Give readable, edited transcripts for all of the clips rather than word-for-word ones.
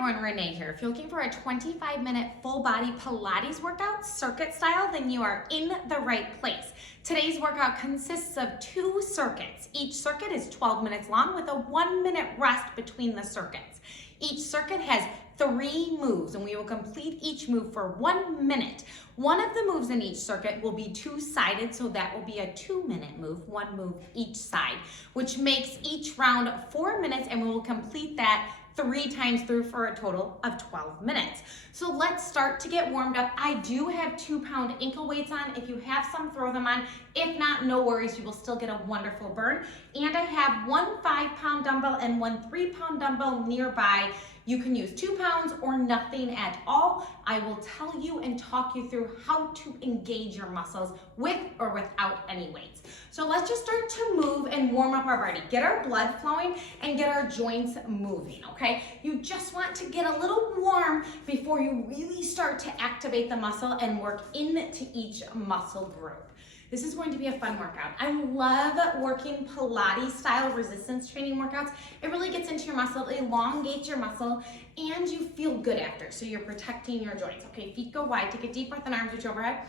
everyone, Renee here. If you're looking for a 25-minute full body Pilates workout, circuit style, then you are in the right place. Today's workout consists of 2 circuits. Each circuit is 12 minutes long with a 1-minute rest between the circuits. Each circuit has 3 moves and we will complete each move for 1 minute. One of the moves in each circuit will be 2-sided, so that will be a 2-minute move, 1 move each side, which makes each round 4 minutes, and we will complete that 3 times through for a total of 12 minutes. So let's start to get warmed up. I do have 2-pound ankle weights on. If you have some, throw them on. If not, no worries, you will still get a wonderful burn. And I have 1 5-pound dumbbell and 1 3-pound dumbbell nearby. You can use 2 pounds or nothing at all. I will tell you and talk you through how to engage your muscles with or without any weights. So let's just start to move and warm up our body. Get our blood flowing and get our joints moving, okay? You just want to get a little warm before you really start to activate the muscle and work into each muscle group. This is going to be a fun workout. I love working Pilates style resistance training workouts. It really gets into your muscle, elongates your muscle, and you feel good after. So you're protecting your joints. Okay, feet go wide. Take a deep breath and arms reach overhead.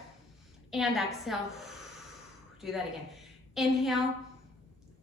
And exhale. Do that again. Inhale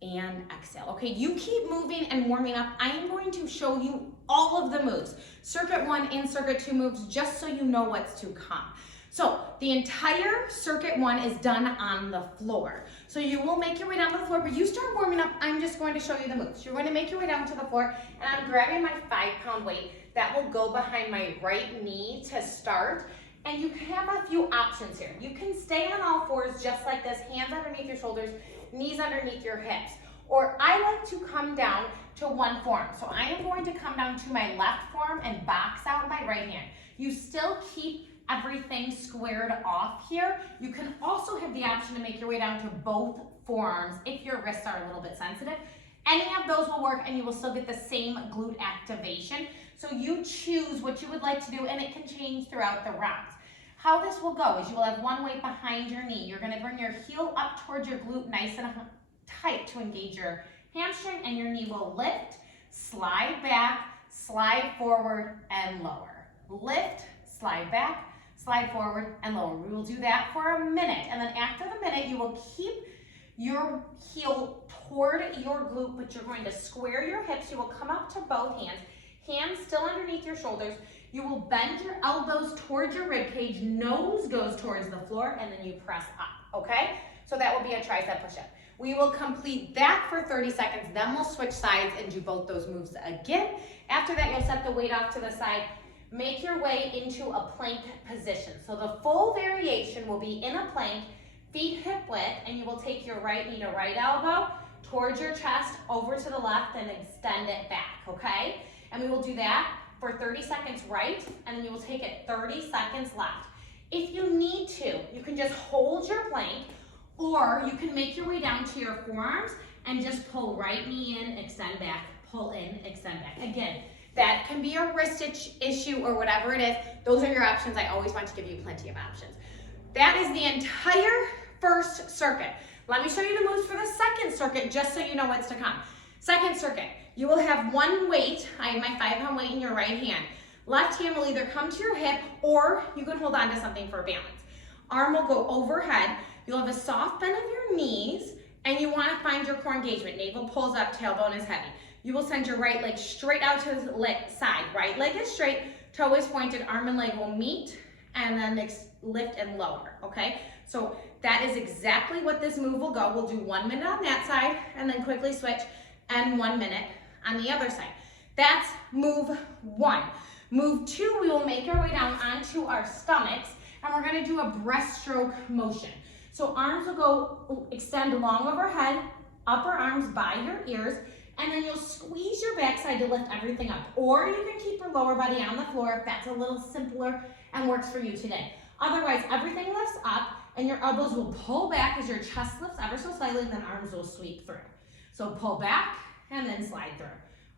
and exhale. Okay, you keep moving and warming up. I am going to show you all of the moves. Circuit 1 and Circuit 2 moves, just so you know what's to come. So the entire circuit 1 is done on the floor. So you will make your way down to the floor, but you start warming up. I'm just going to show you the moves. You're going to make your way down to the floor, and I'm grabbing my 5-pound weight that will go behind my right knee to start. And you have a few options here. You can stay on all fours just like this, hands underneath your shoulders, knees underneath your hips. Or I like to come down to one forearm. So I am going to come down to my left forearm and box out my right hand. You still keep everything squared off here. You can also have the option to make your way down to both forearms if your wrists are a little bit sensitive. Any of those will work and you will still get the same glute activation. So you choose what you would like to do, and it can change throughout the rounds. How this will go is you will have one weight behind your knee. You're gonna bring your heel up towards your glute nice and tight to engage your hamstring, and your knee will lift, slide back, slide forward, and lower. Lift, slide back, slide forward and lower. We will do that for a minute, and then after the minute, you will keep your heel toward your glute, but you're going to square your hips. You will come up to both hands, hands still underneath your shoulders. You will bend your elbows towards your rib cage, nose goes towards the floor, and then you press up, okay? So that will be a tricep push-up. We will complete that for 30 seconds, then we'll switch sides and do both those moves again. After that, you'll set the weight off to the side. Make your way into a plank position. So the full variation will be in a plank, feet hip width, and you will take your right knee to right elbow towards your chest, over to the left, and extend it back, okay? And we will do that for 30 seconds right, and then you will take it 30 seconds left. If you need to, you can just hold your plank, or you can make your way down to your forearms and just pull right knee in, extend back, pull in, extend back. Again, that can be a wrist issue or whatever it is. Those are your options. I always want to give you plenty of options. That is the entire first circuit. Let me show you the moves for the second circuit just so you know what's to come. Second circuit, you will have one weight. I have my 5-pound weight in your right hand. Left hand will either come to your hip, or you can hold on to something for balance. Arm will go overhead. You'll have a soft bend of your knees, and you want to find your core engagement. Navel pulls up, tailbone is heavy. You will send your right leg straight out to the side. Right leg is straight, toe is pointed, arm and leg will meet, and then lift and lower, okay? So that is exactly what this move will go. We'll do 1 minute on that side, and then quickly switch, and 1 minute on the other side. That's move 1. Move 2, we will make our way down onto our stomachs, and we're gonna do a breaststroke motion. So arms will go, extend long overhead, upper arms by your ears, and then you'll squeeze your backside to lift everything up. Or you can keep your lower body on the floor if that's a little simpler and works for you today. Otherwise, everything lifts up and your elbows will pull back as your chest lifts ever so slightly, and then arms will sweep through. So pull back and then slide through.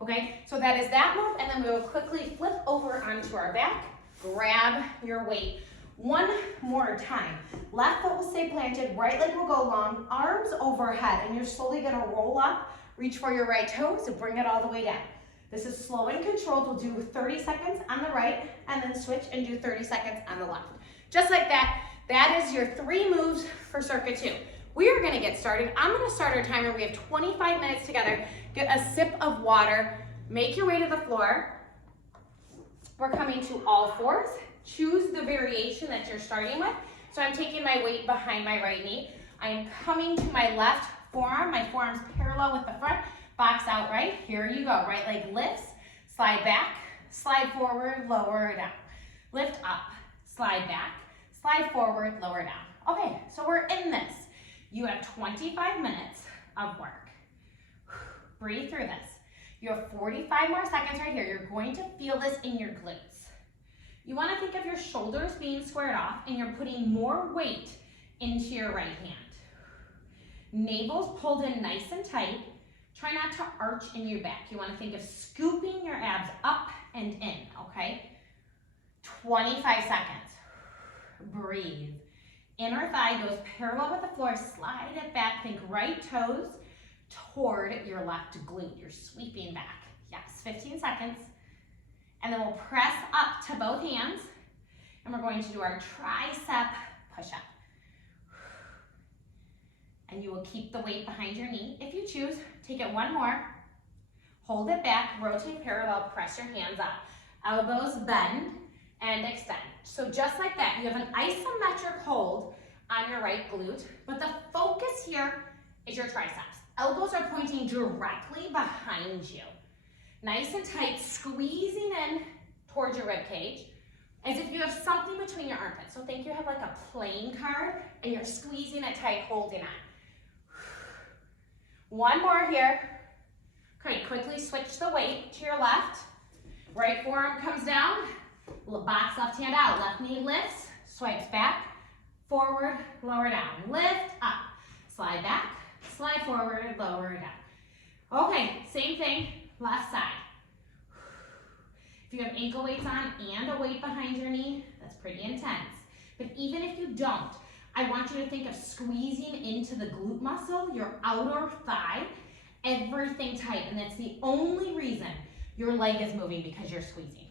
Okay, so that is that move, and then we will quickly flip over onto our back, grab your weight. One more time. Left foot will stay planted, right leg will go long, arms overhead, and you're slowly gonna roll up, reach for your right toe, so bring it all the way down. This is slow and controlled. We'll do 30 seconds on the right and then switch and do 30 seconds on the left. Just like that. That is your 3 moves for circuit 2. We are gonna get started. I'm gonna start our timer. We have 25 minutes together. Get a sip of water. Make your way to the floor. We're coming to all fours. Choose the variation that you're starting with. So I'm taking my weight behind my right knee. I am coming to my left forearm. My forearm's parallel with the front. Box out right. Here you go. Right leg lifts. Slide back. Slide forward. Lower down. Lift up. Slide back. Slide forward. Lower down. Okay, so we're in this. You have 25 minutes of work. Breathe through this. You have 45 more seconds right here. You're going to feel this in your glutes. You want to think of your shoulders being squared off and you're putting more weight into your right hand. Navel's pulled in nice and tight. Try not to arch in your back. You want to think of scooping your abs up and in, okay? 25 seconds. Breathe. Inner thigh goes parallel with the floor. Slide it back. Think right toes toward your left glute. You're sweeping back. Yes, 15 seconds. And then we'll press up to both hands. And we're going to do our tricep push-up. And you will keep the weight behind your knee. If you choose, take it one more. Hold it back, rotate parallel, press your hands up. Elbows bend and extend. So just like that, you have an isometric hold on your right glute, but the focus here is your triceps. Elbows are pointing directly behind you. Nice and tight, squeezing in towards your rib cage, as if you have something between your armpits. So think you have like a playing card and you're squeezing it tight, holding on. One more here. Okay, quickly switch the weight to your left. Right forearm comes down, box left hand out, left knee lifts, swipes back, forward, lower down, lift up, slide back, slide forward, lower down. Okay, same thing, left side. If you have ankle weights on and a weight behind your knee, that's pretty intense. But even if you don't, I want you to think of squeezing into the glute muscle, your outer thigh, everything tight. And that's the only reason your leg is moving, because you're squeezing.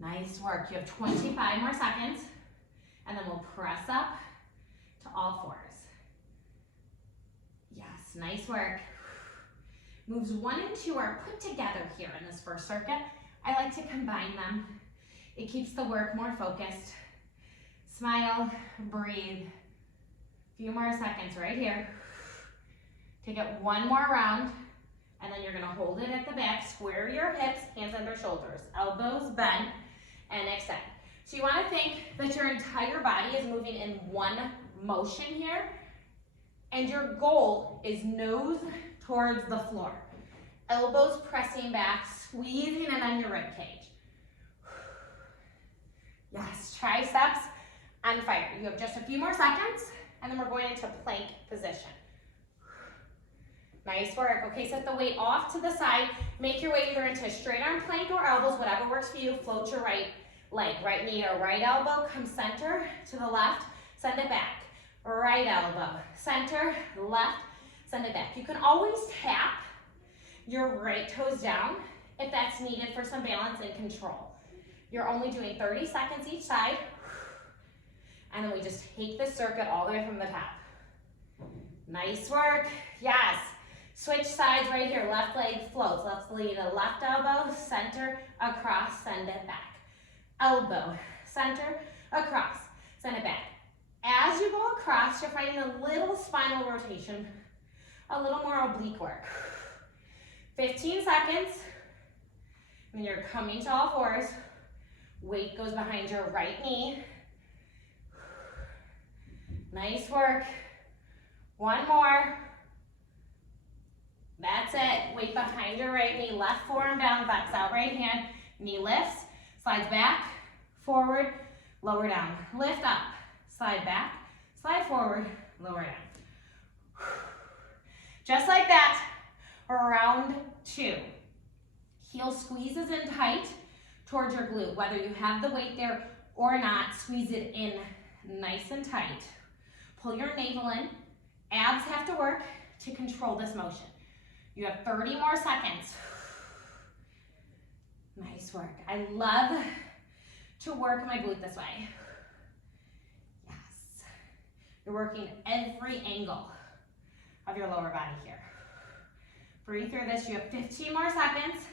Nice work. You have 25 more seconds. And then we'll press up to all fours. Yes, nice work. Moves 1 and 2 are put together here in this first circuit. I like to combine them. It keeps the work more focused. Smile, breathe. Few more seconds right here. Take it one more round, and then you're gonna hold it at the back, square your hips, hands under shoulders, elbows bend, and extend. So you wanna think that your entire body is moving in one motion here, and your goal is nose towards the floor. Elbows pressing back, squeezing it on your rib cage. Yes, triceps on fire. You have just a few more seconds, and then we're going into plank position. Nice work. Okay, set the weight off to the side. Make your way either into straight arm plank or elbows, whatever works for you. Float your right leg, right knee or right elbow. Come center to the left, send it back. Right elbow, center, left, send it back. You can always tap your right toes down if that's needed for some balance and control. You're only doing 30 seconds each side. And then we just take the circuit all the way from the top. Nice work. Yes. Switch sides right here. Left leg floats. Let's lead a left elbow, center, across, send it back. Elbow, center, across, send it back. As you go across, you're finding a little spinal rotation, a little more oblique work. 15 seconds. And you're coming to all fours. Weight goes behind your right knee. Nice work. One more. That's it. Weight behind your right knee. Left forearm down, backs out right hand. Knee lifts, slides back, forward, lower down. Lift up, slide back, slide forward, lower down. Just like that, round 2. Heel squeezes in tight towards your glute. Whether you have the weight there or not, squeeze it in nice and tight. Pull your navel in. Abs have to work to control this motion. You have 30 more seconds. Nice work. I love to work my glute this way. Yes. You're working every angle of your lower body here. Breathe through this. You have 15 more seconds.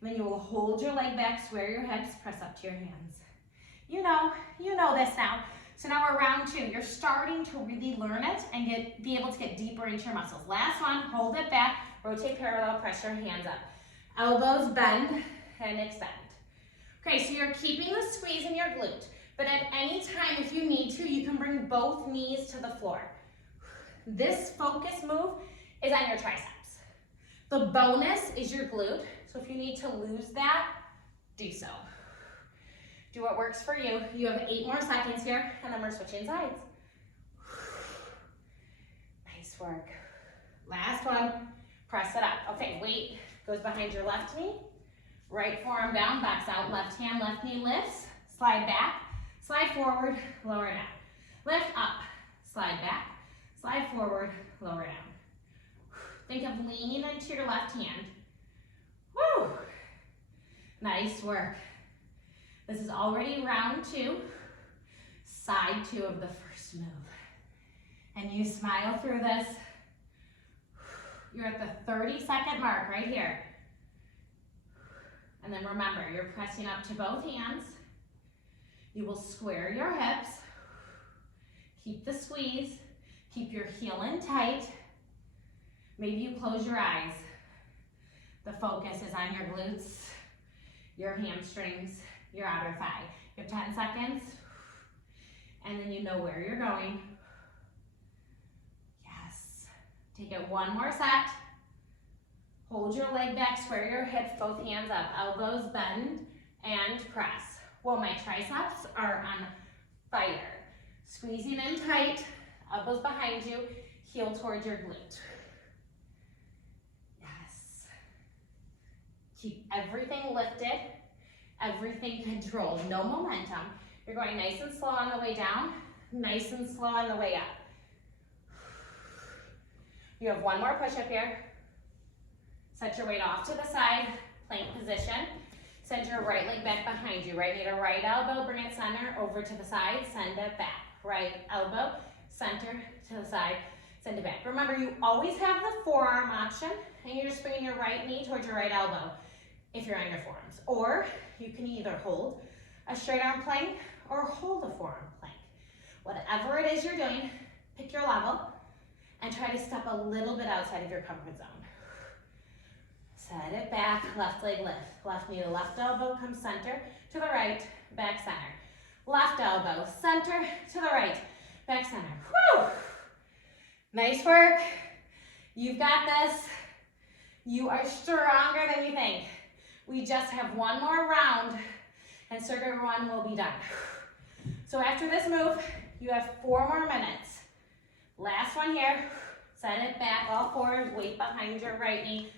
And then you will hold your leg back, square your hips, press up to your hands. You know this now. So now we're round 2. You're starting to really learn it and be able to get deeper into your muscles. Last one, hold it back, rotate parallel, press your hands up. Elbows bend and extend. Okay, so you're keeping the squeeze in your glute, but at any time, if you need to, you can bring both knees to the floor. This focus move is on your triceps. The bonus is your glute, so if you need to lose that, do so. Do what works for you. You have 8 more seconds here, and then we're switching sides. Nice work. Last one, press it up. Okay, weight goes behind your left knee, right forearm down, backs out, left hand, left knee lifts, slide back, slide forward, lower down. Lift up, slide back, slide forward, lower down. Think of leaning into your left hand. Woo! Nice work. This is already round 2, side 2 of the first move. And you smile through this. You're at the 30-second mark right here. And then remember, you're pressing up to both hands. You will square your hips. Keep the squeeze. Keep your heel in tight. Maybe you close your eyes. The focus is on your glutes, your hamstrings, your outer thigh. You have 10 seconds, and then you know where you're going. Yes. Take it one more set. Hold your leg back, square your hips, both hands up, elbows bend, and press. Well, my triceps are on fire. Squeezing in tight, elbows behind you, heel towards your glute. Yes. Keep everything lifted, everything controlled, no momentum. You're going nice and slow on the way down, nice and slow on the way up. You have one more push-up here. Set your weight off to the side, plank position. Send your right leg back behind you. Right knee to right elbow, bring it center, over to the side, send it back. Right elbow, center to the side, send it back. Remember, you always have the forearm option, and you're just bringing your right knee towards your right elbow if you're on your forearms. Or you can either hold a straight arm plank or hold a forearm plank. Whatever it is you're doing, pick your level and try to step a little bit outside of your comfort zone. Set it back, left leg lift. Left knee to left elbow, come center to the right, back center. Left elbow, center to the right, back center. Whew! Nice work. You've got this. You are stronger than you think. We just have one more round and circuit 1 will be done. So after this move, you have 4 more minutes. Last one here. Set it back, all fours, weight behind your right knee.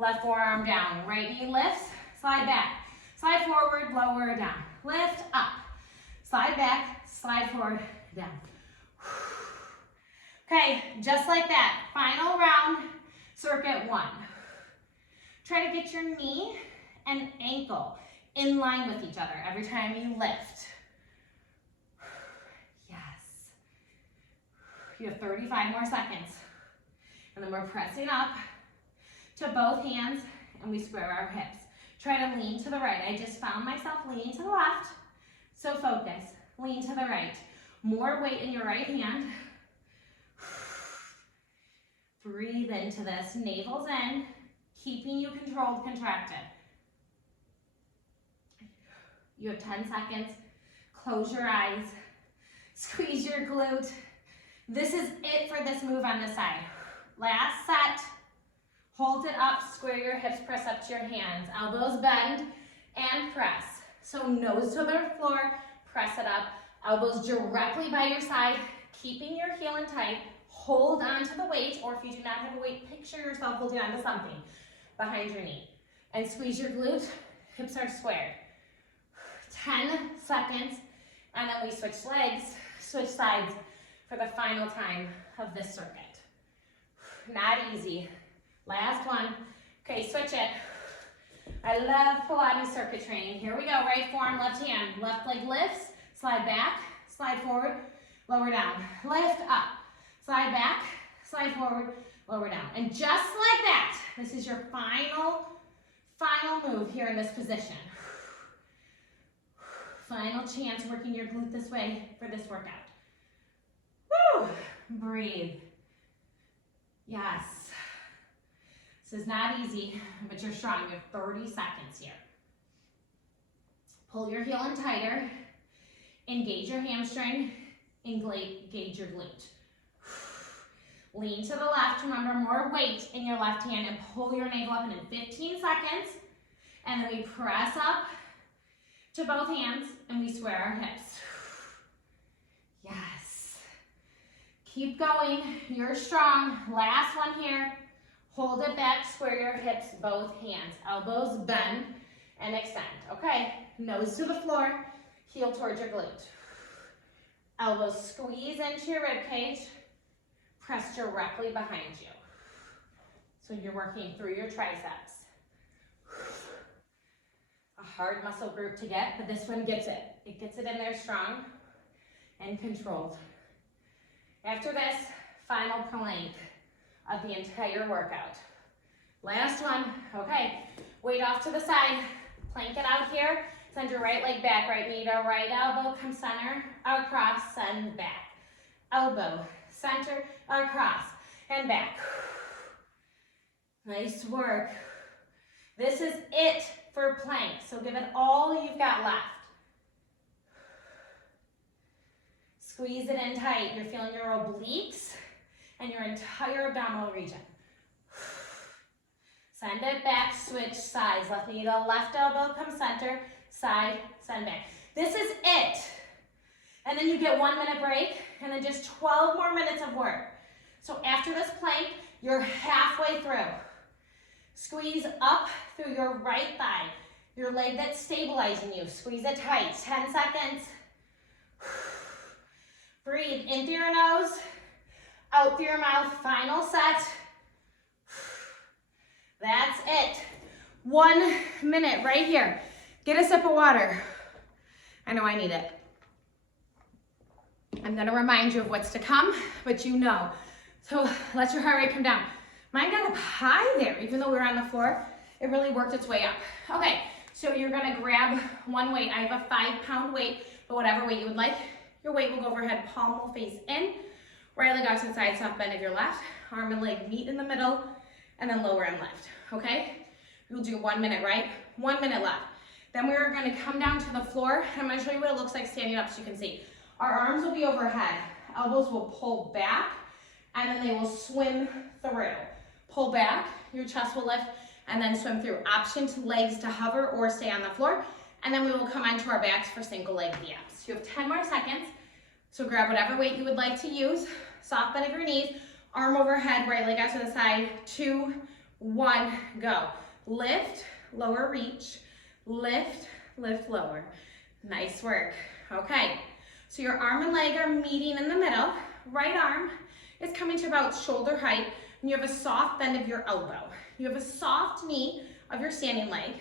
Left forearm down, right knee lifts, slide back, slide forward, lower down, lift up, slide back, slide forward, down. Okay, just like that, final round, circuit 1. Try to get your knee and ankle in line with each other every time you lift. Yes. You have 35 more seconds. And then we're pressing up to both hands, and we square our hips. Try to lean to the right. I just found myself leaning to the left, so focus. Lean to the right. More weight in your right hand. Breathe into this. Navel's in, keeping you controlled, contracted. You have 10 seconds. Close your eyes. Squeeze your glute. This is it for this move on this side. Last set. Hold it up, square your hips, press up to your hands. Elbows bend and press. So nose to the floor, press it up. Elbows directly by your side, keeping your heel in tight. Hold on to the weight, or if you do not have a weight, picture yourself holding on to something behind your knee. And squeeze your glute, hips are squared. 10 seconds, and then we switch legs, switch sides for the final time of this circuit. Not easy. Last one. Okay, switch it. I love Pilates circuit training. Here we go, right forearm, left hand. Left leg lifts, slide back, slide forward, lower down. Lift up, slide back, slide forward, lower down. And just like that, this is your final move here in this position. Final chance working your glute this way for this workout. Woo! Breathe. Yes. This is not easy, but you're strong. You have 30 seconds here. Pull your heel in tighter. Engage your hamstring. Engage your glute. Lean to the left. Remember, more weight in your left hand and pull your navel up in 15 seconds. And then we press up to both hands and we square our hips. Yes. Keep going. You're strong. Last one here. Hold it back, square your hips, both hands. Elbows bend and extend. Okay, nose to the floor, heel towards your glute. Elbows squeeze into your rib cage, press directly behind you. So you're working through your triceps. A hard muscle group to get, but this one gets it. It gets it in there strong and controlled. After this, final plank of the entire workout. Last one. Okay, weight off to the side. Plank it out here. Send your right leg back, right knee to right elbow, come center, across, send back. Elbow, center, across, and back. Nice work. This is it for plank, so give it all you've got left. Squeeze it in tight. You're feeling your obliques and your entire abdominal region. Send it back, switch sides. Left knee to left elbow, come center, side, send back. This is it. And then you get 1 minute break, and then just 12 more minutes of work. So after this plank, you're halfway through. Squeeze up through your right thigh, your leg that's stabilizing you. Squeeze it tight, 10 seconds. Breathe in through your nose, out through your mouth, final set. That's it. 1 minute right here. Get a sip of water. I know I need it. I'm gonna remind you of what's to come, but you know. So let your heart rate come down. Mine got up high there, even though we were on the floor. It really worked its way up. Okay, so you're gonna grab one weight. I have a 5-pound weight, but whatever weight you would like. Your weight will go overhead, palm will face in. Right leg out to the side, soft bend of your left. Arm and leg meet in the middle, and then lower and lift, okay? We'll do 1 minute, right? 1 minute left. Then we're gonna come down to the floor, and I'm gonna show you what it looks like standing up so you can see. Our arms will be overhead. Elbows will pull back, and then they will swim through. Pull back, your chest will lift, and then swim through. Option to legs to hover or stay on the floor, and then we will come onto our backs for single leg VMs. You have 10 more seconds, so grab whatever weight you would like to use. Soft bend of your knees, arm overhead, right leg out to the side. 2, 1, go. Lift, lower reach, lift, lift, lower. Nice work. Okay, so your arm and leg are meeting in the middle. Right arm is coming to about shoulder height, and you have a soft bend of your elbow. You have a soft knee of your standing leg,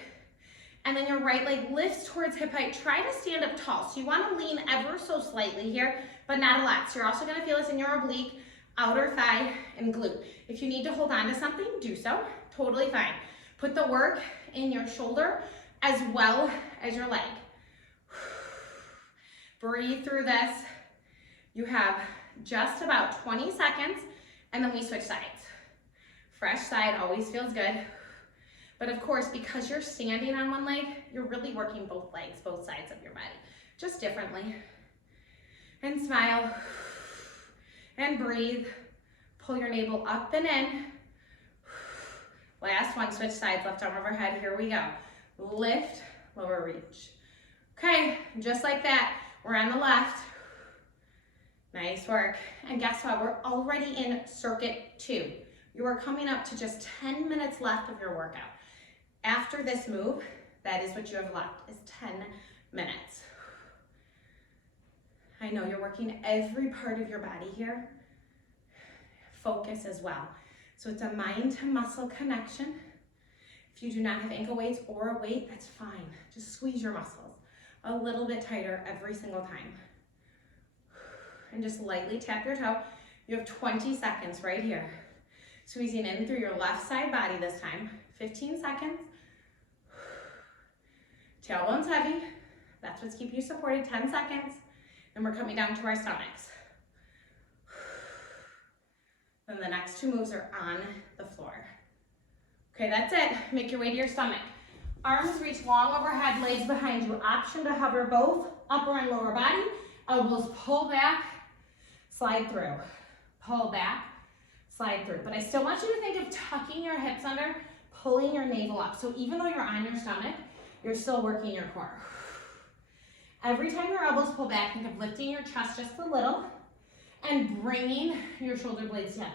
and then your right leg lifts towards hip height. Try to stand up tall. So you want to lean ever so slightly here, but not a lot. So you're also going to feel this in your oblique, outer thigh, and glute. If you need to hold on to something, do so. Totally fine. Put the work in your shoulder as well as your leg. Breathe through this. You have just about 20 seconds, and then we switch sides. Fresh side always feels good. But of course, because you're standing on one leg, you're really working both legs, both sides of your body, just differently. And smile, and breathe. Pull your navel up and in. Last one, switch sides, left arm overhead, here we go. Lift, lower reach. Okay, just like that, we're on the left. Nice work. And guess what, we're already in circuit 2. You are coming up to just 10 minutes left of your workout. After this move, that is what you have left, is 10 minutes. I know you're working every part of your body here. Focus as well. So it's a mind to muscle connection. If you do not have ankle weights or a weight, that's fine. Just squeeze your muscles a little bit tighter every single time. And just lightly tap your toe. You have 20 seconds right here. Squeezing in through your left side body this time. 15 seconds. Tailbone's heavy. That's what's keeping you supported. 10 seconds. And we're coming down to our stomachs. Then the next two moves are on the floor. Okay, that's it. Make your way to your stomach. Arms reach long overhead, legs behind you. Option to hover both upper and lower body. Elbows pull back, slide through. Pull back, slide through. But I still want you to think of tucking your hips under, pulling your navel up. So even though you're on your stomach, you're still working your core. Every time your elbows pull back, think of lifting your chest just a little and bringing your shoulder blades together.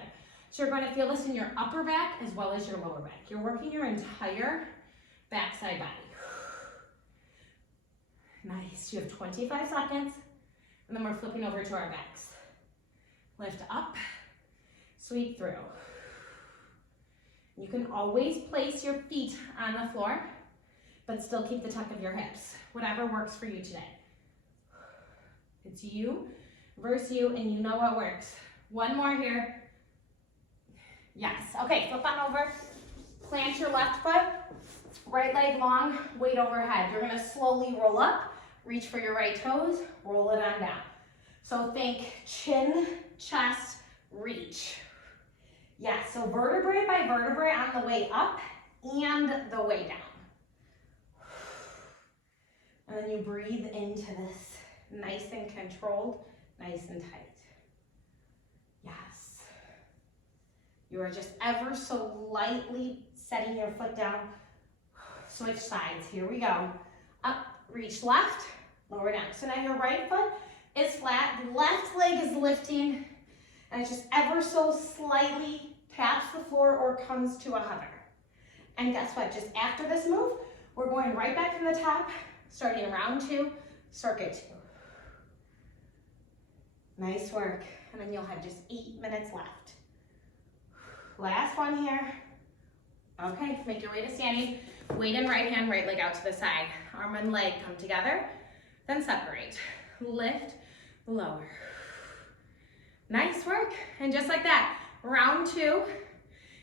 So you're going to feel this in your upper back as well as your lower back. You're working your entire backside body. Nice. You have 25 seconds, and then we're flipping over to our backs. Lift up, sweep through. You can always place your feet on the floor, but still keep the tuck of your hips. Whatever works for you today. It's you versus you, and you know what works. One more here. Yes. Okay, flip on over. Plant your left foot. Right leg long, weight overhead. You're going to slowly roll up, reach for your right toes, roll it on down. So think chin, chest, reach. Yes, so vertebrae by vertebrae on the way up and the way down. And then you breathe into this nice and controlled, nice and tight. Yes. You are just ever so lightly setting your foot down. Switch sides, here we go. Up, reach left, lower down. So now your right foot is flat, left leg is lifting, and it just ever so slightly taps the floor or comes to a hover. And guess what, just after this move, we're going right back from the top, starting round 2, circuit 2. Nice work, and then you'll have just 8 minutes left. Last one here. Okay, make your way to standing. Weight in right hand, right leg out to the side. Arm and leg come together, then separate. Lift, lower. Nice work, and just like that, round 2.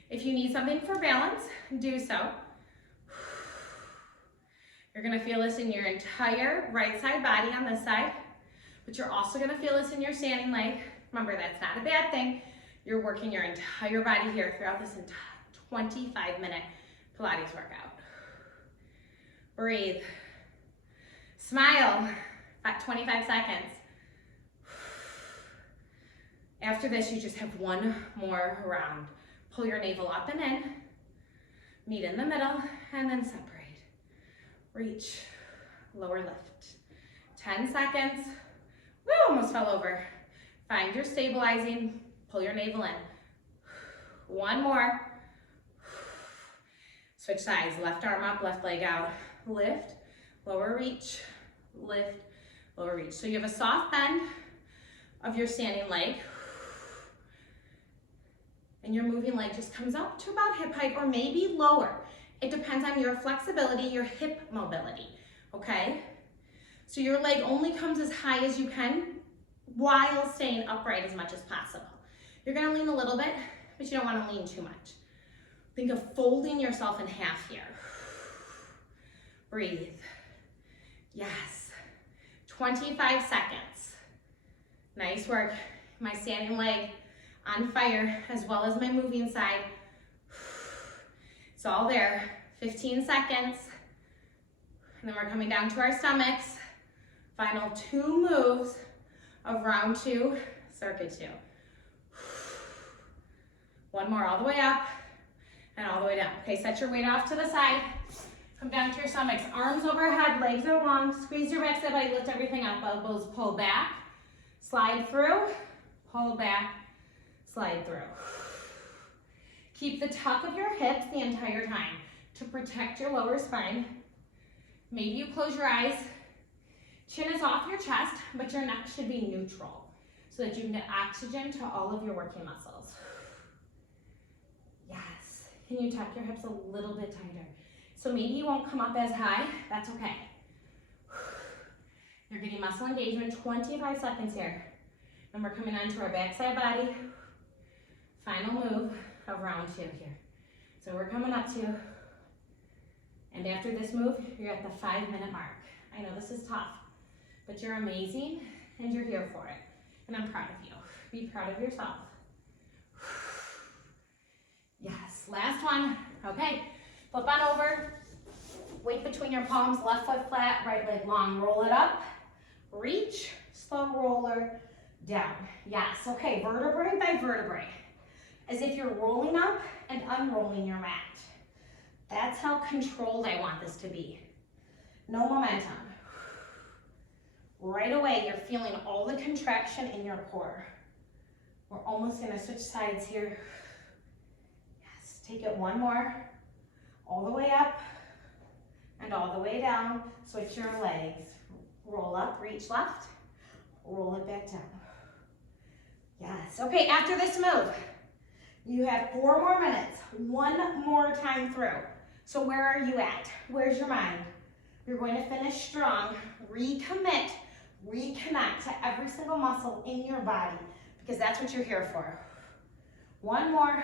If you need something for balance, do so. You're gonna feel this in your entire right side body on this side, but you're also gonna feel this in your standing leg. Remember, that's not a bad thing. You're working your entire body here throughout this entire 25-minute Pilates workout. Breathe. Smile. At 25 seconds. After this, you just have one more round. Pull your navel up and in. Meet in the middle, and then separate. Reach. Lower lift. 10 seconds. Woo, almost fell over. Find your stabilizing. Pull your navel in. One more. Switch sides. Left arm up, left leg out. Lift, lower reach, lift, lower reach. So you have a soft bend of your standing leg, and your moving leg just comes up to about hip height or maybe lower. It depends on your flexibility, your hip mobility, okay? So your leg only comes as high as you can while staying upright as much as possible. You're gonna lean a little bit, but you don't wanna lean too much. Think of folding yourself in half here. Breathe. Yes. 25 seconds. Nice work. My standing leg on fire as well as my moving side. It's all there. 15 seconds. And then we're coming down to our stomachs. Final 2 moves of round 2, circuit 2. One more all the way up and all the way down. Okay, set your weight off to the side. Come down to your stomachs, arms overhead, legs are long, squeeze your backside body, lift everything up, elbows pull back, slide through, pull back, slide through. Keep the tuck of your hips the entire time to protect your lower spine. Maybe you close your eyes, chin is off your chest, but your neck should be neutral so that you can get oxygen to all of your working muscles. Yes, can you tuck your hips a little bit tighter? So maybe you won't come up as high, that's okay. You're getting muscle engagement, 25 seconds here. And we're coming onto our backside body. Final move of round 2 here. So we're coming up to, and after this move, you're at the 5-minute mark. I know this is tough, but you're amazing and you're here for it. And I'm proud of you. Be proud of yourself. Yes, last one. Okay, flip on over. Weight between your palms, left foot flat, right leg long. Roll it up, reach, slow roller down. Yes, okay, vertebrae by vertebrae. As if you're rolling up and unrolling your mat. That's how controlled I want this to be. No momentum. Right away, you're feeling all the contraction in your core. We're almost gonna switch sides here. Yes, take it one more. All the way up and all the way down. Switch your legs. Roll up, reach left, roll it back down. Yes, okay, after this move, you have 4 more minutes, 1 more time through. So where are you at? Where's your mind? You're going to finish strong, recommit, reconnect to every single muscle in your body because that's what you're here for. 1 more,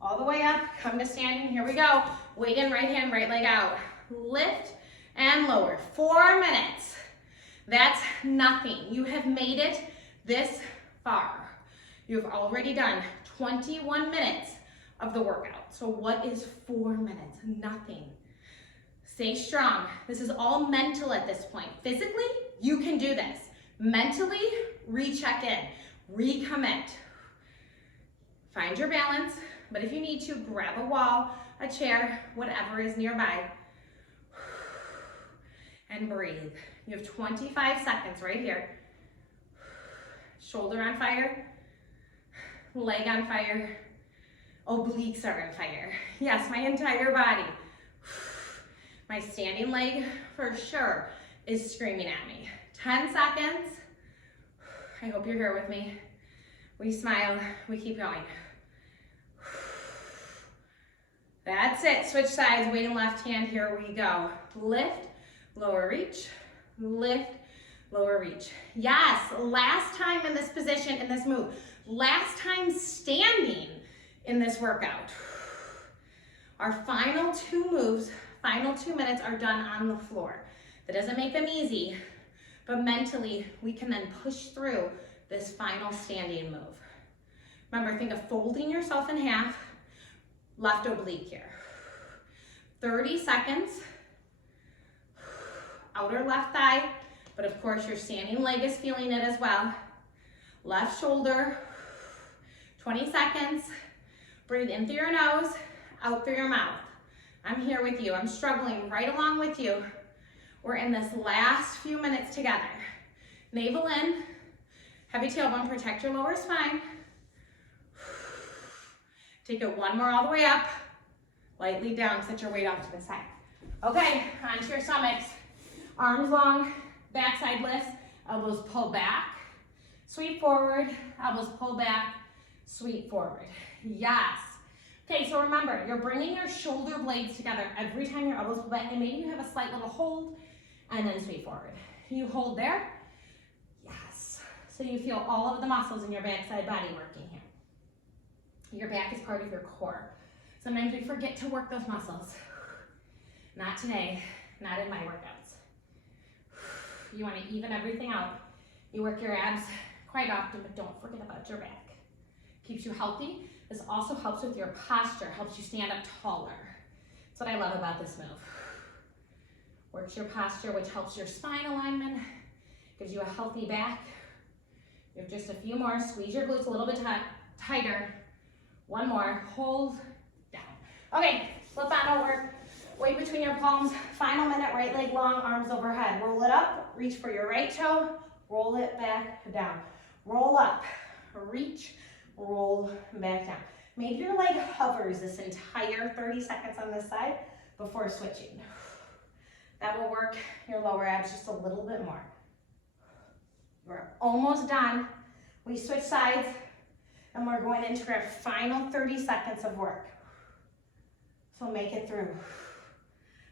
all the way up, come to standing, here we go. Weight in, right hand, right leg out. Lift and lower, 4 minutes. That's nothing. You have made it this far. You've already done 21 minutes of the workout. So what is 4 minutes? Nothing. Stay strong. This is all mental at this point. Physically, you can do this. Mentally, recheck in, recommit. Find your balance, but if you need to, grab a wall, a chair, whatever is nearby, and breathe. You have 25 seconds right here. Shoulder on fire, leg on fire, obliques are on fire. Yes, my entire body. My standing leg for sure is screaming at me. 10 seconds. I hope you're here with me. We smile, we keep going. That's it, switch sides, weight in left hand, here we go. Lift, lower reach, lift, lower reach. Yes, last time in this position, in this move. Last time standing in this workout. Our final 2 moves, final 2 minutes are done on the floor. That doesn't make them easy, but mentally we can then push through this final standing move. Remember, think of folding yourself in half, left oblique here. 30 seconds, outer left thigh, but of course your standing leg is feeling it as well. Left shoulder, 20 seconds. Breathe in through your nose, out through your mouth. I'm here with you. I'm struggling right along with you. We're in this last few minutes together. Navel in, heavy tailbone, protect your lower spine. Take it 1 more all the way up, lightly down, set your weight off to the side. Okay, onto your stomachs. Arms long, backside lifts, elbows pull back, sweep forward, elbows pull back, sweep forward. Yes. Okay, so remember, you're bringing your shoulder blades together every time your elbows pull back, and maybe you have a slight little hold, and then sweep forward. You hold there. Yes. So you feel all of the muscles in your backside body working here. Your back is part of your core. Sometimes we forget to work those muscles. Not today, not in my workouts. You want to even everything out. You work your abs quite often, but don't forget about your back. Keeps you healthy. This also helps with your posture, helps you stand up taller. That's what I love about this move. Works your posture, which helps your spine alignment, gives you a healthy back. You have just a few more. Squeeze your glutes a little bit tighter. 1 more, hold down. Okay, flip on over. Weight between your palms. Final minute, right leg long, arms overhead. Roll it up, reach for your right toe, roll it back down. Roll up, reach, roll back down. Maybe your leg hovers this entire 30 seconds on this side before switching. That will work your lower abs just a little bit more. We're almost done. We switch sides and we're going into our final 30 seconds of work. So make it through.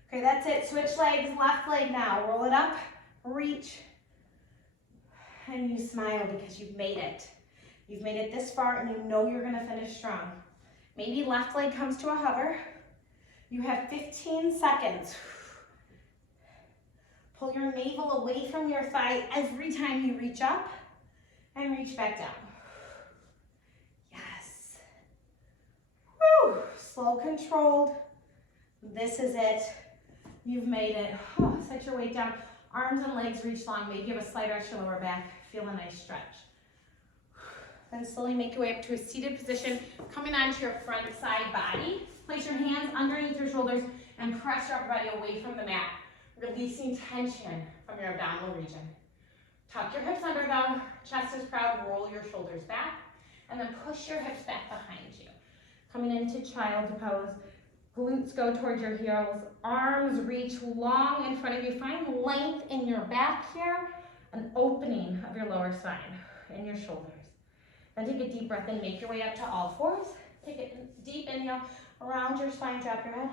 Okay, that's it. Switch legs, left leg now. Roll it up, reach, and you smile because you've made it. You've made it this far and you know you're gonna finish strong. Maybe left leg comes to a hover. You have 15 seconds. Pull your navel away from your thigh every time you reach up and reach back down. Yes. Woo. Slow, controlled. This is it. You've made it. Oh, set your weight down. Arms and legs reach long. Maybe you have a slight arch to lower back. Feel a nice stretch. Then slowly make your way up to a seated position, coming onto your front side body. Place your hands underneath your shoulders and press your upper body away from the mat, releasing tension from your abdominal region. Tuck your hips under though, chest is proud, roll your shoulders back, and then push your hips back behind you. Coming into child's pose, glutes go towards your heels, arms reach long in front of you. Find length in your back here, an opening of your lower spine and your shoulders. Then take a deep breath and make your way up to all fours. Take a deep inhale, around your spine, drop your head.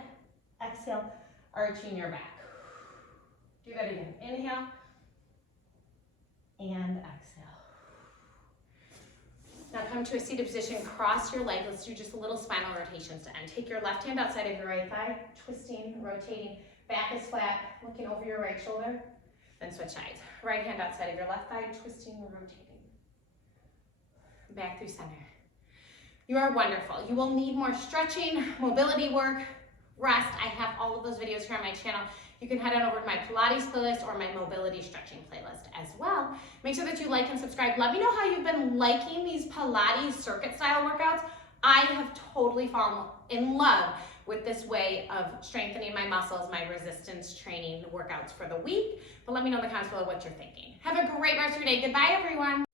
Exhale, arching your back. Do that again. Inhale and exhale. Now come to a seated position, cross your leg. Let's do just a little spinal rotations to end. Take your left hand outside of your right thigh, twisting, rotating. Back is flat, looking over your right shoulder. Then switch sides. Right hand outside of your left thigh, twisting, rotating. Back through center. You are wonderful. You will need more stretching, mobility work, rest. I have all of those videos here on my channel. You can head on over to my Pilates playlist or my mobility stretching playlist as well. Make sure that you like and subscribe. Let me know how you've been liking these Pilates circuit style workouts. I have totally fallen in love with this way of strengthening my muscles, my resistance training workouts for the week. But let me know in the comments below what you're thinking. Have a great rest of your day. Goodbye, everyone.